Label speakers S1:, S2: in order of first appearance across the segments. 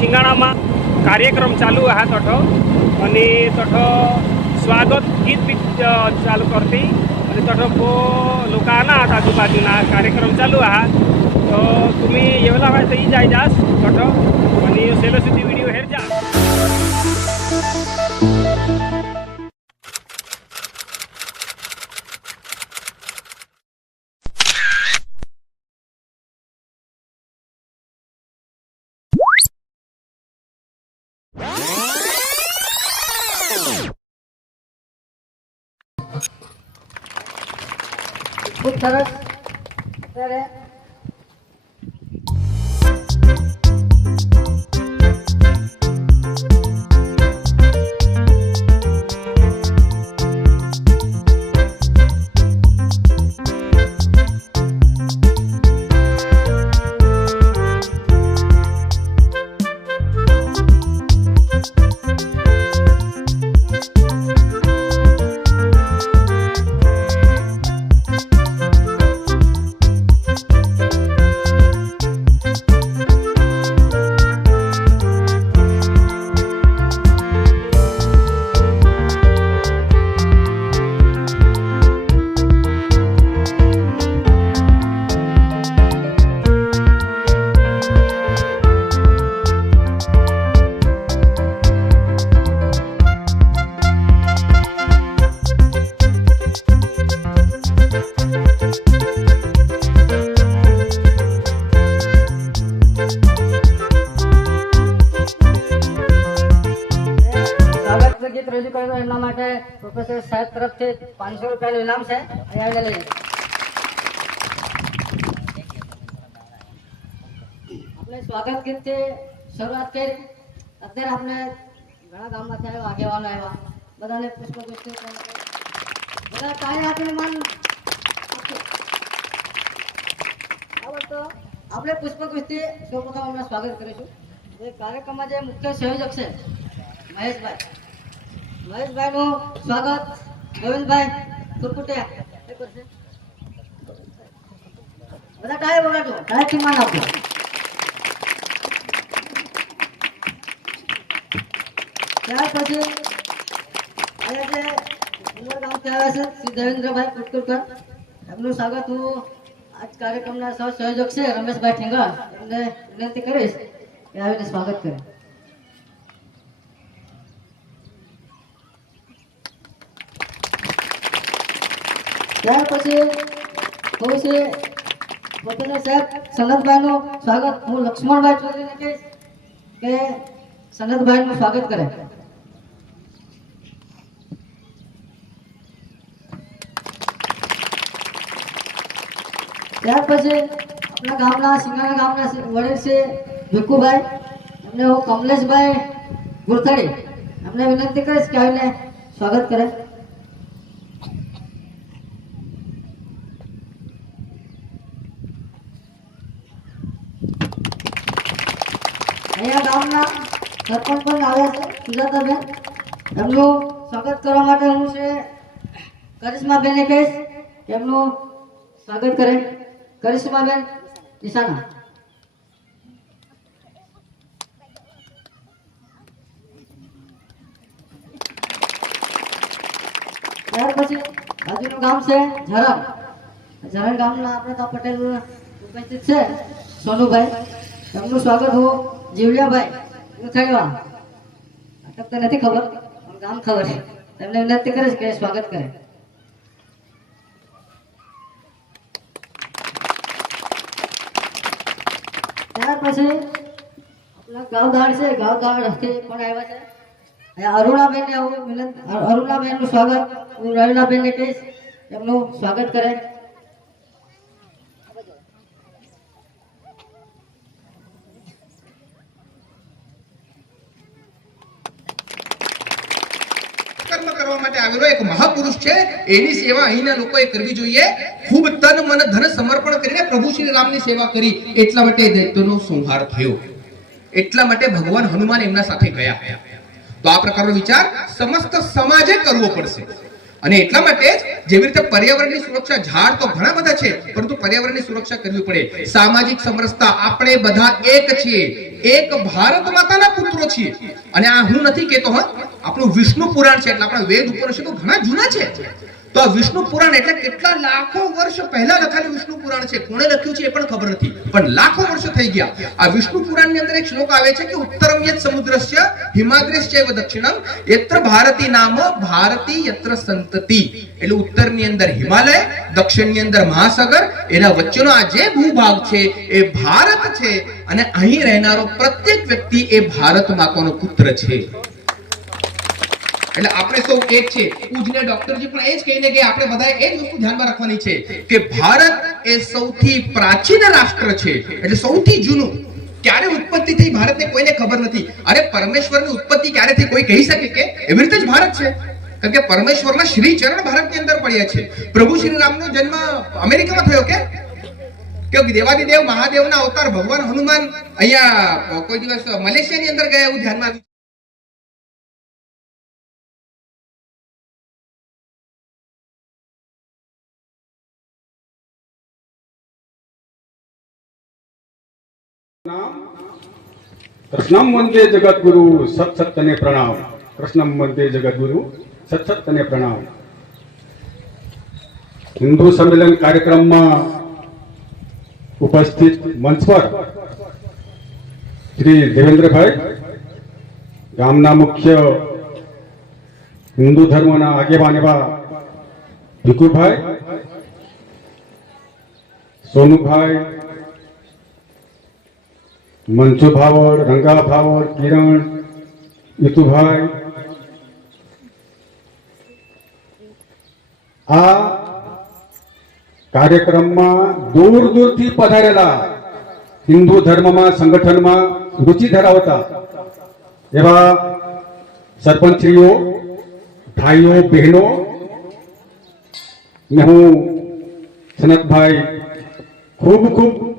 S1: शिंगाणामा શિંગાણામાં કાર્યક્રમ ચાલુ હા તઠો અને તઠો સ્વાગત ગીત ચાલू કરતી અને तठो लोकांना आहात आजूबाजूना कार्यक्रम चालू आहात तर तुम्ही येवला व्हायचं ही जाय जास तठो. आणि सेलोसिटी सुद्धा व्हिडिओ हेर जा.
S2: ખૂબ સરસ અત્યારે પાંચસો રૂપિયાનું ઇનામ છે. આપણે સ્વાગત ગીતથી શરૂઆત કરી. અત્યારે આપણે ઘણા ગામમાંથી આવ્યા આગેવાનો આવ્યા. બધાને પુષ્પગુચ્છ બધા તારે આપણે માન તો આપણે પુષ્પગુચ્છથી સૌપ્રથમ આપણે સ્વાગત કરીશું. એ કાર્યક્રમમાં જે મુખ્ય સંયોજક છે, મહેશભાઈ. મહેશભાઈનું સ્વાગત. ગોવિંદભાઈ કુરકુટિયા એમનું સ્વાગત હું આજ કાર્યક્રમના સહ સંયોજક છે, રમેશભાઈ ઠેંગા. એમને વિનંતી કરીશ કે આવીને સ્વાગત કરે. ત્યાર પછી હું છે પોતાને સાહેબ સનતભાઈનું સ્વાગત, હું લક્ષ્મણભાઈ ચૌધરીને કહીશ કે સનતભાઈનું સ્વાગત કરે. ત્યાર પછી આપણા ગામના સિંગાણા ગામના વડીલ છે ભીખુભાઈ. એમને હું કમલેશભાઈ ગુરથડી એમને વિનંતી કરીશ કે આવીને સ્વાગત કરે. અહીંયા ગામના સરપંચ પણ આવ્યા છે. સુજાતાબેન એમનું સ્વાગત કરવા માટે હું છે કરિશ્માબેનને કહીશ. એમનું સ્વાગત કરે. કરિશ્માબેન, ઈશાના. ત્યાર પછી બાજુનું ગામ છે ઝરણ ઝરણ ગામના આપણે પટેલ ઉપસ્થિત છે સોનુભાઈ. એમનું સ્વાગત હું જીવડિયાભાઈ તો નથી ખબર? ગામ ખબર છે. એમને વિનંતી કરીશ કે સ્વાગત કરે. ત્યાર પછી આપણા ગાવદાળ છે ગાવદાળથી પણ આવ્યા છે. અરુણાબેન ને આવું વિનંતી અરુણાબેનનું સ્વાગત, હું રવિનાબેનને કહીશ, એમનું સ્વાગત કરે.
S3: કરવા માટે આવેલો એક મહાપુરુષ છે. એની સેવા અહીંના લોકોએ કરવી જોઈએ. ખૂબ તન મન ધન સમર્પણ કરીને પ્રભુ શ્રી રામની સેવા કરી. એટલા માટે દૈત્યનો સંહાર થયો. એટલા માટે ભગવાન હનુમાન એમના સાથે ગયા. તો આ પ્રકારનો વિચાર સમસ્ત સમાજે કરવો પડશે. અને એટલા માટે જેવી રીતે પર્યાવરણની સુરક્ષા ઝાડ તો ઘણા બધા છે, પરંતુ પર્યાવરણની સુરક્ષા કરવી પડે. સામાજિક સમરસતા આપણે બધા એક છીએ. એક ભારત માતાના પુત્રો છીએ. અને આ હું નથી કહેતો હા આપણું વિષ્ણુ પુરાણ છે, એટલે આપણા વેદ ઉપનિષદો ઘણા જૂના છે. તો વિષ્ણુ પુરાણ એટલે કેટલા લાખો વર્ષ પહેલા લખાયેલું વિષ્ણુ પુરાણ છે? કોણે લખ્યું છે એ પણ ખબર નથી. પણ લાખો વર્ષ થઈ ગયા. આ વિષ્ણુ પુરાણની અંદર એક શ્લોક આવે છે કે ઉત્તરમ યત સમુદ્રસ્ય હિમાદ્રેશ્ચૈવ દક્ષિણમ યત્ર ભારતી નામ ભારતી યત્ર સંતતિ. એટલે ઉત્તરની અંદર હિમાલય, દક્ષિણની અંદર મહાસાગર, એના વચ્ચેનો આ જે ભૂભાગ છે એ ભારત છે. અને અહીં રહેનારો પ્રત્યેક વ્યક્તિ એ ભારત માતાનો પુત્ર છે? એટલે આપણે સૌ એક છે. પૂજને ડોક્ટરજી પણ એ જ કહીને કે આપણે બધાએ એ જ વસ્તુ ધ્યાનમાં રાખવાની છે કે ભારત એ સૌથી પ્રાચીન રાષ્ટ્ર છે. એટલે સૌથી જૂનું. ક્યારે ઉત્પત્તિ થઈ ભારતને કોઈને ખબર નથી. અરે પરમેશ્વરની ઉત્પત્તિ ક્યારે થઈ કોઈ કહી શકે કે? એવી રીતે જ ભારત છે. કારણ કે પરમેશ્વરના શ્રી ચરણ ભારતની અંદર પડ્યા છે. પ્રભુ શ્રી રામનો જન્મ અમેરિકામાં થયો કે? કે દેવાદિદેવ મહાદેવના અવતાર ભગવાન હનુમાન અહીંયા કોઈ દિવસ મલેશિયાની અંદર ગયા એવું ધ્યાનમાં
S4: કૃષ્ણમ વંદે જગદગુરુ સત સત્યને પ્રણામ કૃષ્ણમ વંદે જગદગુરુ સત સત્યને પ્રણામ હિન્દુ સંમેલન કાર્યક્રમમાં ઉપસ્થિત મંચ પર શ્રી દેવેન્દ્રભાઈ ગામના મુખ્ય હિન્દુ ધર્મના આગેવાન એવા ભીખુભાઈ સોનુભાઈ મંચુ ભાવડ રંગા ભાવડ કિરણ યુતુભાઈ આ કાર્યક્રમમાં દૂર દૂરથી પધારેલા હિન્દુ ધર્મમાં, સંગઠનમાં રુચિ ધરાવતા એવા સરપંચશ્રીઓ, ભાઈઓ, બહેનો, ને હું સનતભાઈ ખૂબ ખૂબ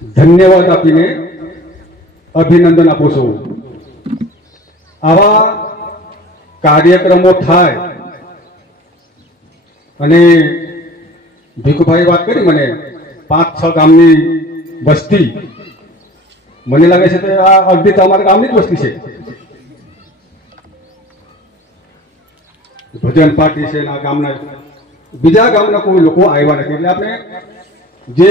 S4: ધન્યવાદ આપીને અભિનંદન આપું છું. આવા કાર્યક્રમો થાય અને ભીખુભાઈ વાત કરી મને, પાંચ, છ ગામની વસ્તી, મને લાગે છે કે આ અડધી તો અમારા ગામની જ વસ્તી છે. ભજન પાર્ટી છે આ ગામના, બીજા ગામના કોઈ લોકો આવ્યા નથી. એટલે આપણે જે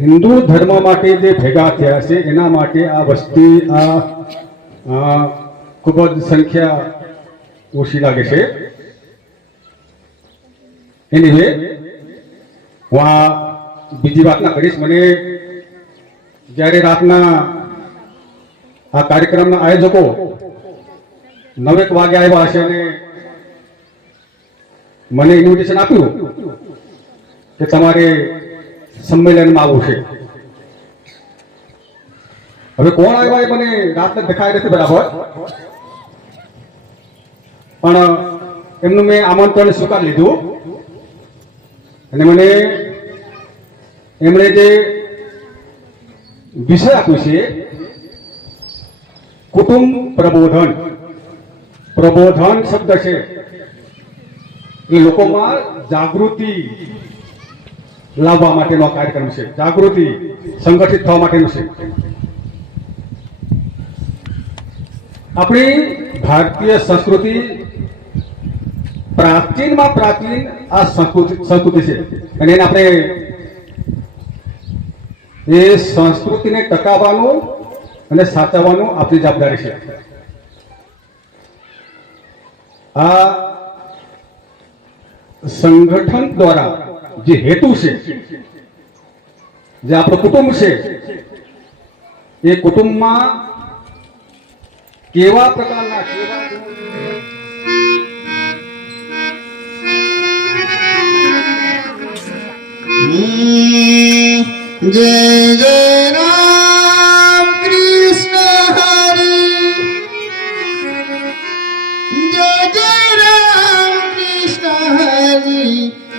S4: હિન્દુ ધર્મ માટે જે ભેગા થયા છે, એના માટે આ વસ્તી, આ ખૂબ જ સંખ્યા ઓછી લાગે છે. એની હું આ બીજી વાત ના કરીશ. મને જ્યારે રાતના આ કાર્યક્રમના આયોજકો નવેક વાગે આવ્યા હશે અને મને ઇન્વિટેશન આપ્યું કે તમારે સંમેલનમાં આવશે હવે કોણ આવ્યા એ મને રાતને દેખાય નથી બરાબર. પણ, એમનું મેં આમંત્રણ સ્વીકાર લીધું. અને મને એમણે જે વિષય આપ્યું છે, કુટુંબ પ્રબોધન. પ્રબોધન શબ્દ છે. એ લોકોમાં જાગૃતિ લાવવા માટેનો કાર્યક્રમ છે. જાગૃતિ સંગઠિત થવા માટેનું છે. આપણી ભારતીય સંસ્કૃતિ પ્રાચીનમાં પ્રાચીન આ સંસ્કૃતિ છે. અને એને આપણે એ સંસ્કૃતિને ટકાવવાનું અને સાચવવાનું આપણી જવાબદારી છે. આ સંગઠન દ્વારા જે હેતુ છે, જે આપણું કુટુંબ છે, એ કુટુંબમાં કેવા પ્રકારના કેવા
S5: જય જય રામ કૃષ્ણ હરી. જય જય રામ કૃષ્ણ હરી.